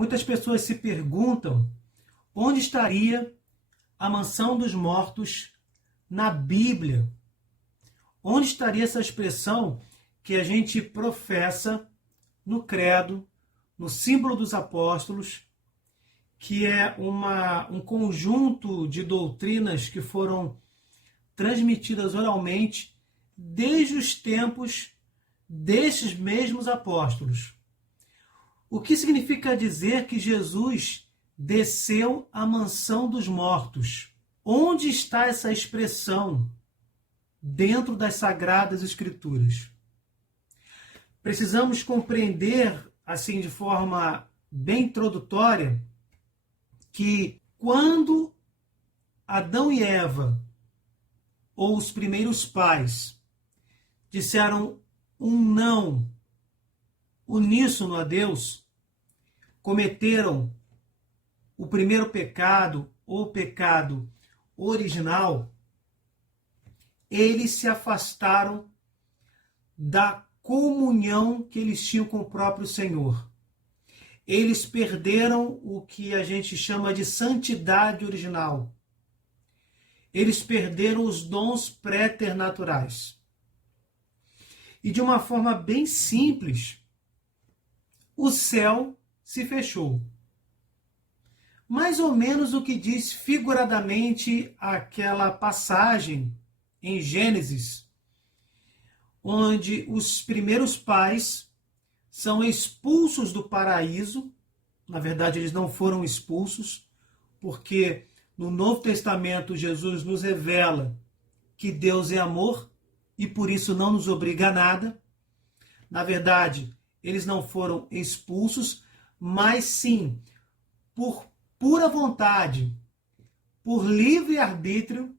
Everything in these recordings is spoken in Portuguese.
Muitas pessoas se perguntam onde estaria a mansão dos mortos na Bíblia. Onde estaria essa expressão que a gente professa no credo, no símbolo dos apóstolos, que é um conjunto de doutrinas que foram transmitidas oralmente desde os tempos destes mesmos apóstolos. O que significa dizer que Jesus desceu à mansão dos mortos? Onde está essa expressão dentro das Sagradas Escrituras? Precisamos compreender, assim, de forma bem introdutória, que quando Adão e Eva, ou os primeiros pais, disseram um não uníssono a Deus, cometeram o primeiro pecado, ou pecado original, eles se afastaram da comunhão que eles tinham com o próprio Senhor. Eles perderam o que a gente chama de santidade original. Eles perderam os dons préternaturais. E de uma forma bem simples, o céu se fechou. Mais ou menos o que diz figuradamente aquela passagem em Gênesis, onde os primeiros pais são expulsos do paraíso. Na verdade, eles não foram expulsos, porque no Novo Testamento Jesus nos revela que Deus é amor e por isso não nos obriga a nada. Na verdade, eles não foram expulsos, mas sim, por pura vontade, por livre arbítrio,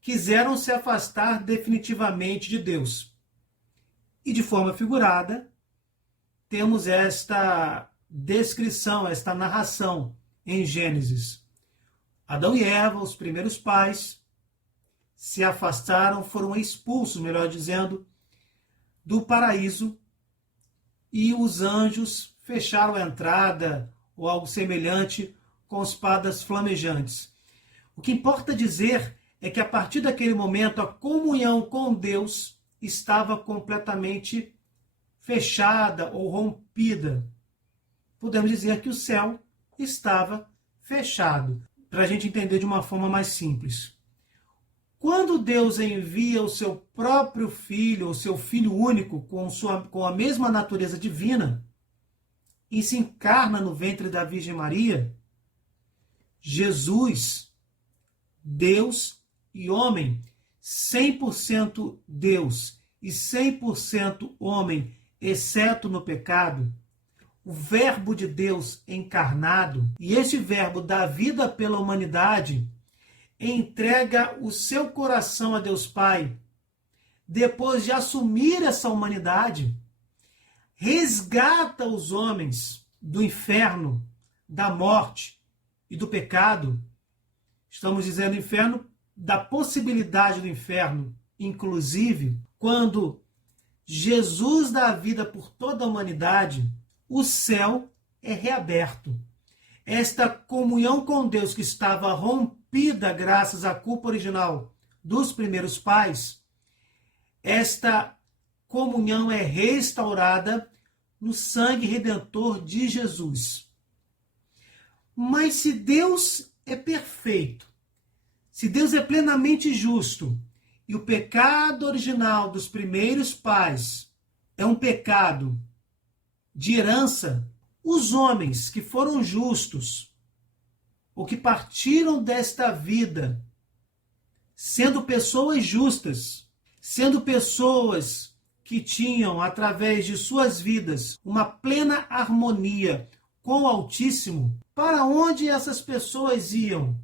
quiseram se afastar definitivamente de Deus. E de forma figurada, temos esta descrição, esta narração em Gênesis. Adão e Eva, os primeiros pais, se afastaram, foram expulsos, melhor dizendo, do paraíso, e os anjos fecharam a entrada, ou algo semelhante, com espadas flamejantes. O que importa dizer é que a partir daquele momento a comunhão com Deus estava completamente fechada ou rompida. Podemos dizer que o céu estava fechado, para a gente entender de uma forma mais simples. Quando Deus envia o seu próprio Filho, o seu Filho único, com a mesma natureza divina, e se encarna no ventre da Virgem Maria, Jesus, Deus e homem, 100% Deus e 100% homem, exceto no pecado, o Verbo de Deus encarnado, e esse Verbo dá vida pela humanidade, entrega o seu coração a Deus Pai, depois de assumir essa humanidade, resgata os homens do inferno, da morte e do pecado. Estamos dizendo inferno, da possibilidade do inferno, inclusive, quando Jesus dá a vida por toda a humanidade, o céu é reaberto. Esta comunhão com Deus que estava rompida graças à culpa original dos primeiros pais, esta comunhão é restaurada no sangue redentor de Jesus. Mas se Deus é perfeito, se Deus é plenamente justo, e o pecado original dos primeiros pais é um pecado de herança, os homens que foram justos, ou que partiram desta vida, sendo pessoas justas, sendo pessoas que tinham, através de suas vidas, uma plena harmonia com o Altíssimo, para onde essas pessoas iam?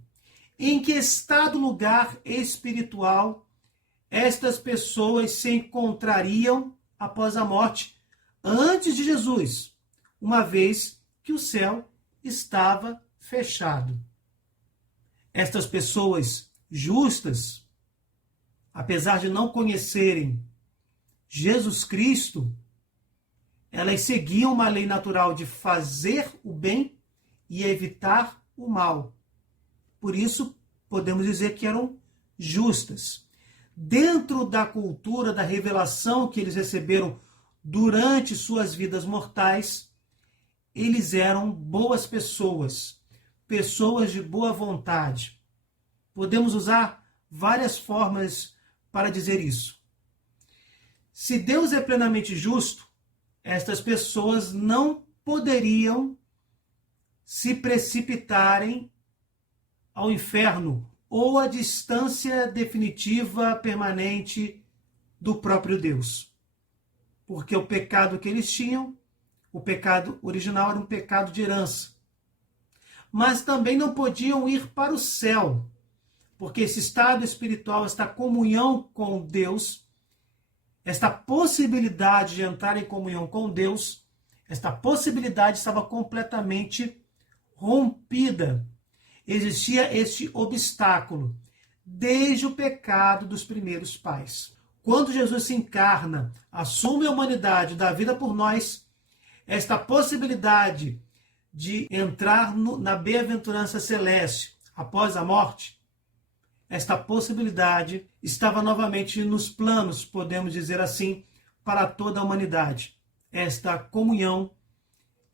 Em que estado, lugar espiritual estas pessoas se encontrariam após a morte, antes de Jesus, uma vez que o céu estava fechado? Estas pessoas justas, apesar de não conhecerem Jesus Cristo, Elas seguiam uma lei natural de fazer o bem e evitar o mal. Por isso, podemos dizer que eram justas. Dentro da cultura da revelação que eles receberam durante suas vidas mortais, eles eram boas pessoas, pessoas de boa vontade. Podemos usar várias formas para dizer isso. Se Deus é plenamente justo, estas pessoas não poderiam se precipitarem ao inferno ou à distância definitiva, permanente do próprio Deus. Porque o pecado que eles tinham, o pecado original, era um pecado de herança. Mas também não podiam ir para o céu, porque esse estado espiritual, esta comunhão com Deus, esta possibilidade de entrar em comunhão com Deus, esta possibilidade estava completamente rompida. Existia este obstáculo desde o pecado dos primeiros pais. Quando Jesus se encarna, assume a humanidade, dá vida por nós, esta possibilidade de entrar na bem-aventurança celeste após a morte, esta possibilidade estava novamente nos planos, podemos dizer assim, para toda a humanidade. Esta comunhão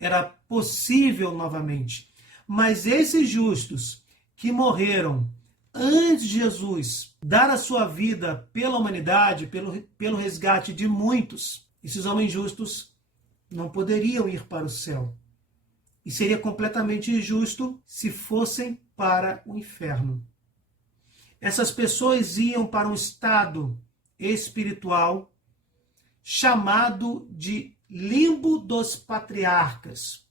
era possível novamente. Mas esses justos que morreram antes de Jesus dar a sua vida pela humanidade, pelo resgate de muitos, esses homens justos não poderiam ir para o céu. E seria completamente injusto se fossem para o inferno. Essas pessoas iam para um estado espiritual chamado de limbo dos patriarcas,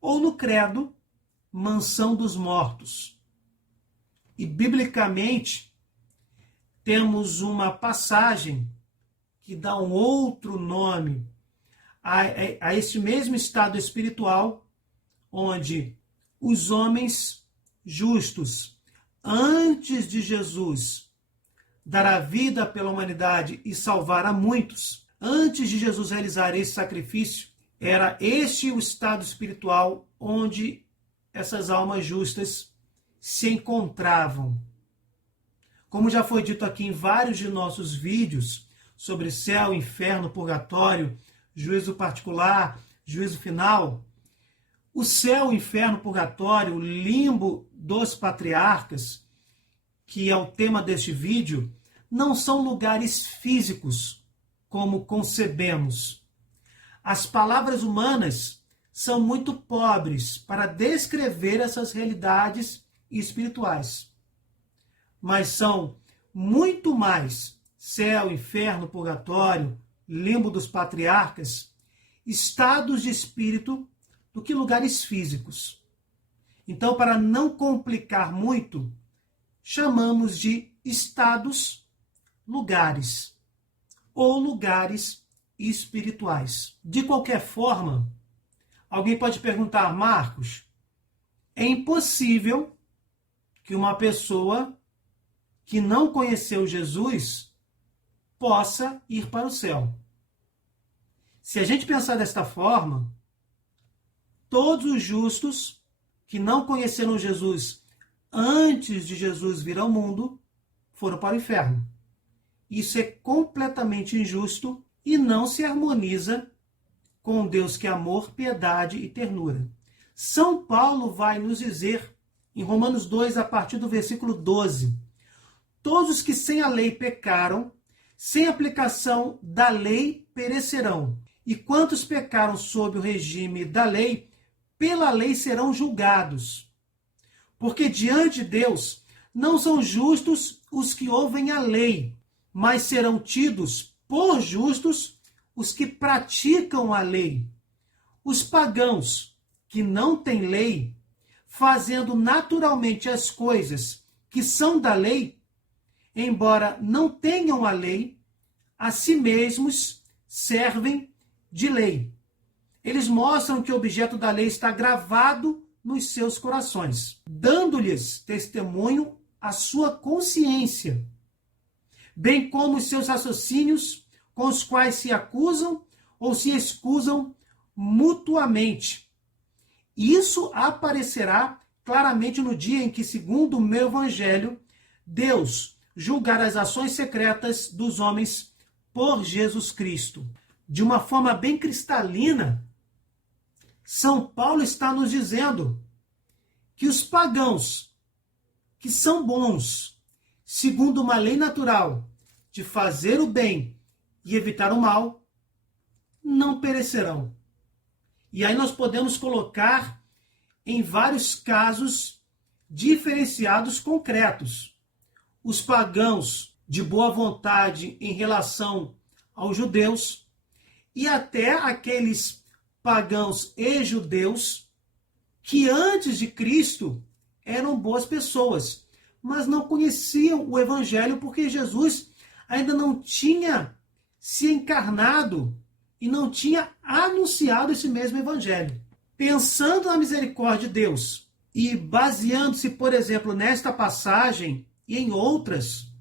ou no credo, mansão dos mortos. E biblicamente temos uma passagem que dá um outro nome a este mesmo estado espiritual, onde os homens justos, antes de Jesus dar a vida pela humanidade e salvar a muitos, antes de Jesus realizar esse sacrifício, era este o estado espiritual onde essas almas justas se encontravam. Como já foi dito aqui em vários de nossos vídeos sobre céu, inferno, purgatório, juízo particular, juízo final, o céu, o inferno, o purgatório, o limbo dos patriarcas, que é o tema deste vídeo, não são lugares físicos, como concebemos. As palavras humanas são muito pobres para descrever essas realidades espirituais. Mas são muito mais céu, inferno, purgatório, limbo dos patriarcas, estados de espírito do que lugares físicos. Então, para não complicar muito, chamamos de estados, lugares, ou lugares espirituais. De qualquer forma, alguém pode perguntar, Marcos, é impossível que uma pessoa que não conheceu Jesus possa ir para o céu. Se a gente pensar desta forma, todos os justos que não conheceram Jesus antes de Jesus vir ao mundo foram para o inferno. Isso é completamente injusto e não se harmoniza com Deus que é amor, piedade e ternura. São Paulo vai nos dizer, em Romanos 2, a partir do versículo 12, todos os que sem a lei pecaram, sem aplicação da lei perecerão. E quantos pecaram sob o regime da lei, pela lei serão julgados. Porque diante de Deus não são justos os que ouvem a lei, mas serão tidos por justos os que praticam a lei. Os pagãos que não têm lei, fazendo naturalmente as coisas que são da lei, embora não tenham a lei, a si mesmos servem de lei. Eles mostram que o objeto da lei está gravado nos seus corações, dando-lhes testemunho a sua consciência, bem como os seus raciocínios com os quais se acusam ou se excusam mutuamente. Isso aparecerá claramente no dia em que, segundo o meu evangelho, Deus julgar as ações secretas dos homens por Jesus Cristo. De uma forma bem cristalina, São Paulo está nos dizendo que os pagãos, que são bons, segundo uma lei natural de fazer o bem e evitar o mal, não perecerão. E aí nós podemos colocar em vários casos diferenciados concretos. Os pagãos de boa vontade em relação aos judeus e até aqueles pagãos e judeus que antes de Cristo eram boas pessoas, mas não conheciam o evangelho porque Jesus ainda não tinha se encarnado e não tinha anunciado esse mesmo evangelho. Pensando na misericórdia de Deus e baseando-se, por exemplo, nesta passagem e em outras,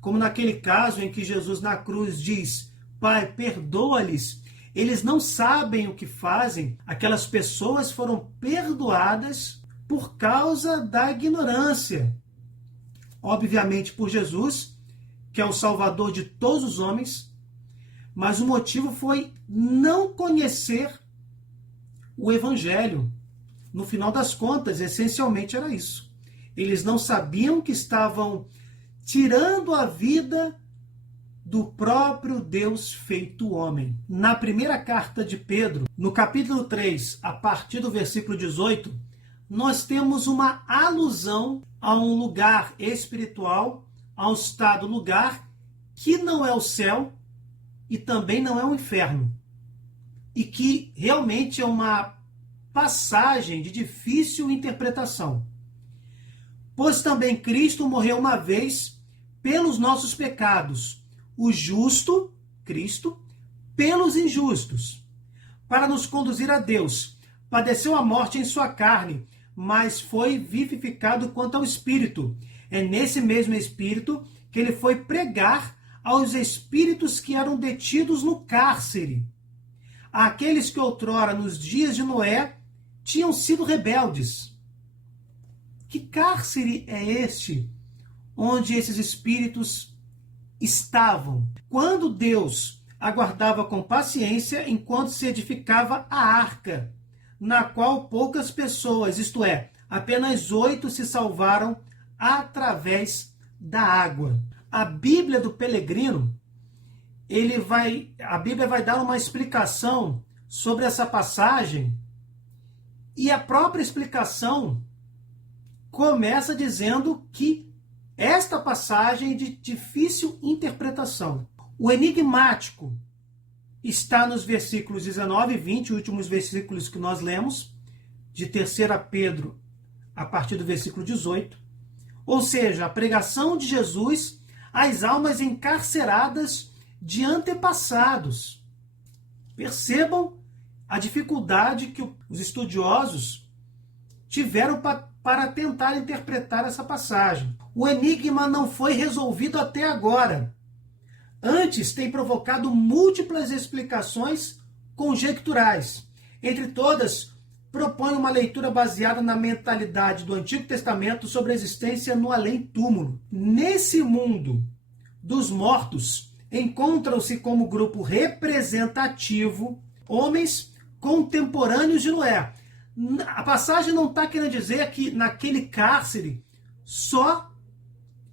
como naquele caso em que Jesus na cruz diz: Pai, perdoa-lhes, eles não sabem o que fazem. Aquelas pessoas foram perdoadas por causa da ignorância. Obviamente por Jesus, que é o Salvador de todos os homens, mas o motivo foi não conhecer o Evangelho. No final das contas, essencialmente era isso. Eles não sabiam que estavam tirando a vida do próprio Deus feito homem. Na primeira carta de Pedro, no capítulo 3, a partir do versículo 18, nós temos uma alusão a um lugar espiritual, a um estado, lugar que não é o céu e também não é o inferno. E que realmente é uma passagem de difícil interpretação. Pois também Cristo morreu uma vez pelos nossos pecados, o justo, Cristo, pelos injustos, para nos conduzir a Deus. Padeceu a morte em sua carne, mas foi vivificado quanto ao Espírito. É nesse mesmo Espírito que ele foi pregar aos espíritos que eram detidos no cárcere, aqueles que outrora, nos dias de Noé, tinham sido rebeldes. Que cárcere é este onde esses espíritos estavam? Quando Deus aguardava com paciência enquanto se edificava a arca, na qual poucas pessoas, isto é, apenas 8 se salvaram através da água. A Bíblia do Pelegrino, a Bíblia vai dar uma explicação sobre essa passagem, e a própria explicação começa dizendo que esta passagem é de difícil interpretação. O enigmático está nos versículos 19 e 20, últimos versículos que nós lemos, de 3 Pedro, a partir do versículo 18. Ou seja, a pregação de Jesus às almas encarceradas de antepassados. Percebam a dificuldade que os estudiosos tiveram para tentar interpretar essa passagem. O enigma não foi resolvido até agora. Antes, tem provocado múltiplas explicações conjecturais. Entre todas, propõe uma leitura baseada na mentalidade do Antigo Testamento sobre a existência no além-túmulo. Nesse mundo dos mortos, encontram-se como grupo representativo homens contemporâneos de Noé. A passagem não está querendo dizer que naquele cárcere só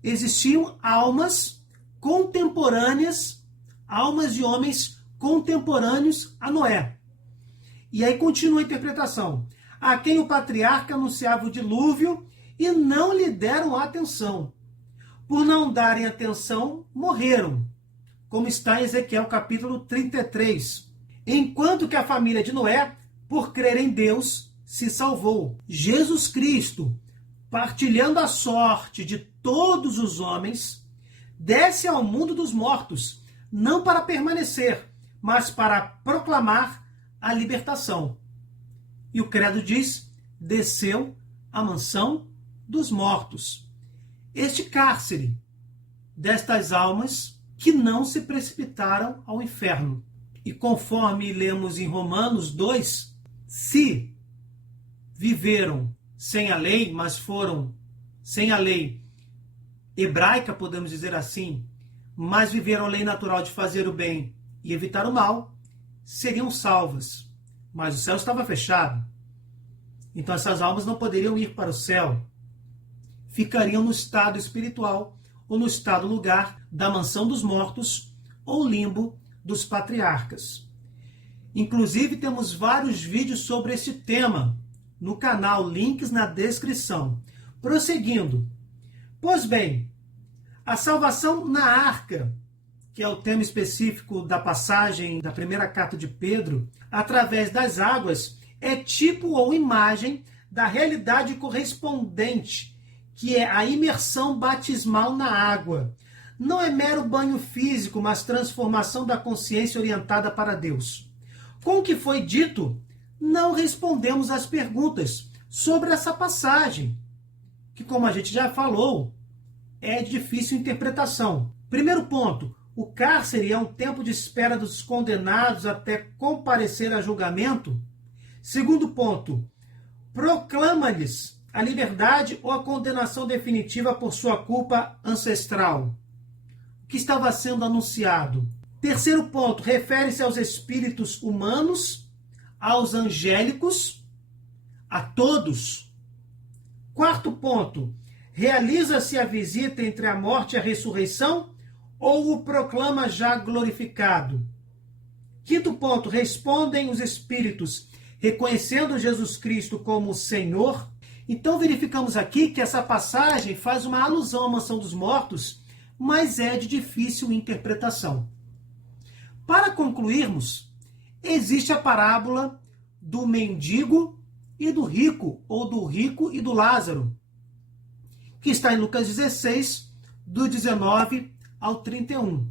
existiam almas contemporâneas, almas de homens contemporâneos a Noé. E aí continua a interpretação. A quem o patriarca anunciava o dilúvio e não lhe deram atenção. Por não darem atenção, morreram. Como está em Ezequiel capítulo 33. Enquanto que a família de Noé, por crer em Deus, se salvou. Jesus Cristo, partilhando a sorte de todos os homens, desce ao mundo dos mortos, não para permanecer, mas para proclamar a libertação. E o credo diz: desceu à mansão dos mortos. Este cárcere destas almas que não se precipitaram ao inferno. E conforme lemos em Romanos 2, se viveram sem a lei, mas foram sem a lei hebraica, podemos dizer assim, mas viveram a lei natural de fazer o bem e evitar o mal, seriam salvas. Mas o céu estava fechado. Então essas almas não poderiam ir para o céu. Ficariam no estado espiritual ou no estado lugar da mansão dos mortos ou limbo dos patriarcas. Inclusive temos vários vídeos sobre este tema no canal, links na descrição. Prosseguindo. Pois bem, a salvação na arca, que é o tema específico da passagem da primeira carta de Pedro, através das águas, é tipo ou imagem da realidade correspondente, que é a imersão batismal na água. Não é mero banho físico, mas transformação da consciência orientada para Deus. Com o que foi dito, não respondemos às perguntas sobre essa passagem, que, como a gente já falou, é de difícil interpretação. Primeiro ponto, o cárcere é um tempo de espera dos condenados até comparecer a julgamento. Segundo ponto, proclama-lhes a liberdade ou a condenação definitiva por sua culpa ancestral, o que estava sendo anunciado. Terceiro ponto, refere-se aos espíritos humanos, aos angélicos, a todos. Quarto ponto, realiza-se a visita entre a morte e a ressurreição ou o proclama já glorificado? Quinto ponto, respondem os espíritos reconhecendo Jesus Cristo como Senhor? Então verificamos aqui que essa passagem faz uma alusão à mansão dos mortos, mas é de difícil interpretação. Para concluirmos, existe a parábola do mendigo e do rico, ou do rico e do Lázaro, que está em Lucas 16, do 19 ao 31.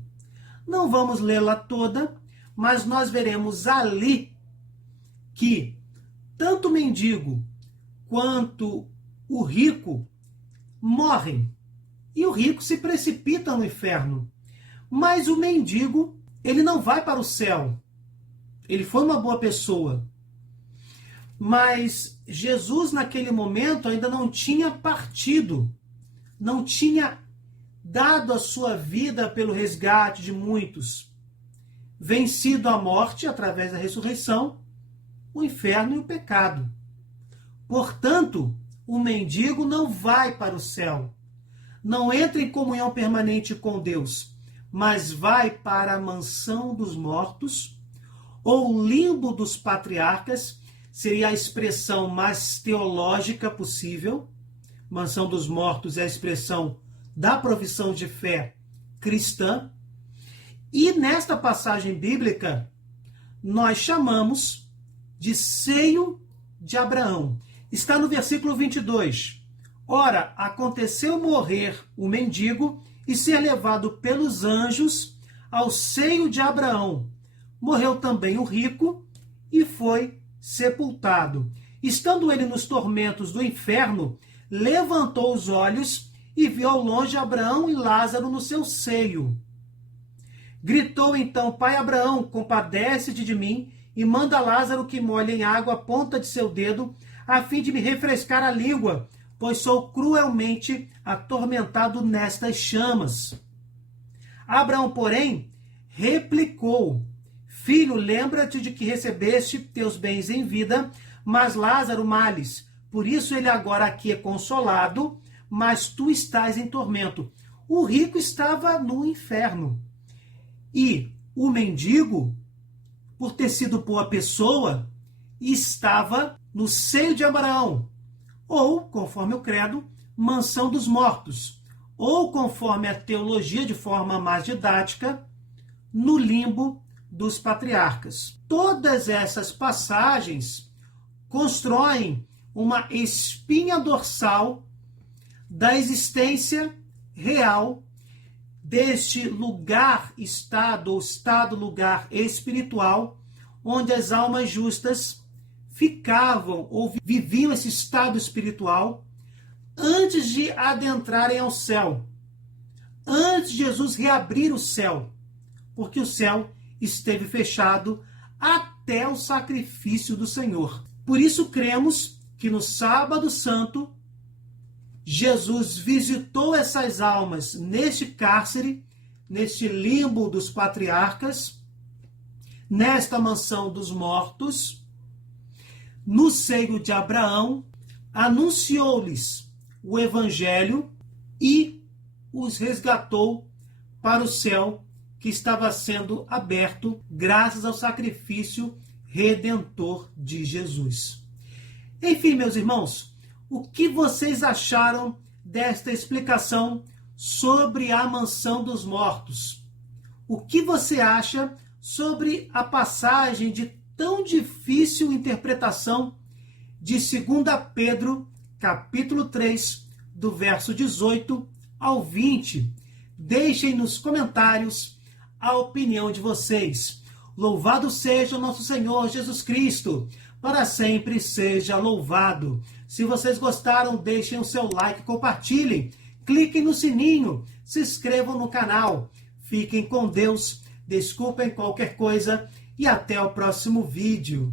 Não vamos lê-la toda, mas nós veremos ali que tanto o mendigo quanto o rico morrem. E o rico se precipita no inferno. Mas o mendigo, ele não vai para o céu. Ele foi uma boa pessoa. Mas Jesus, naquele momento, ainda não tinha partido. Não tinha dado a sua vida pelo resgate de muitos. Vencido a morte através da ressurreição, o inferno e o pecado. Portanto, o mendigo não vai para o céu. Não entra em comunhão permanente com Deus, mas vai para a mansão dos mortos, ou limbo dos patriarcas, seria a expressão mais teológica possível. Mansão dos mortos é a expressão da profissão de fé cristã. E nesta passagem bíblica, nós chamamos de seio de Abraão. Está no versículo 22. Ora, aconteceu morrer o mendigo e ser levado pelos anjos ao seio de Abraão. Morreu também o rico e foi sepultado. Estando ele nos tormentos do inferno, levantou os olhos e viu ao longe Abraão e Lázaro no seu seio. Gritou então: Pai Abraão, compadece-te de mim e manda Lázaro que molhe em água a ponta de seu dedo, a fim de me refrescar a língua, pois sou cruelmente atormentado nestas chamas. Abraão, porém, replicou: Filho, lembra-te de que recebeste teus bens em vida, mas Lázaro males. Por isso ele agora aqui é consolado, mas tu estás em tormento. O rico estava no inferno. E o mendigo, por ter sido boa pessoa, estava no seio de Abraão, ou, conforme o credo, mansão dos mortos, ou, conforme a teologia de forma mais didática, no limbo dos patriarcas. Todas essas passagens constroem uma espinha dorsal da existência real deste lugar, estado ou estado-lugar espiritual, onde as almas justas ficavam ou viviam esse estado espiritual antes de adentrarem ao céu, antes de Jesus reabrir o céu, porque o céu esteve fechado até o sacrifício do Senhor. Por isso cremos que no Sábado Santo, Jesus visitou essas almas neste cárcere, neste limbo dos patriarcas, nesta mansão dos mortos, no seio de Abraão, anunciou-lhes o Evangelho e os resgatou para o céu que estava sendo aberto graças ao sacrifício redentor de Jesus. Enfim, meus irmãos, o que vocês acharam desta explicação sobre a mansão dos mortos? O que você acha sobre a passagem de tão difícil interpretação de 2 Pedro, capítulo 3, do verso 18 ao 20? Deixem nos comentários a opinião de vocês. Louvado seja o nosso Senhor Jesus Cristo, para sempre seja louvado. Se vocês gostaram, deixem o seu like, compartilhem, cliquem no sininho, se inscrevam no canal. Fiquem com Deus, desculpem qualquer coisa e até o próximo vídeo.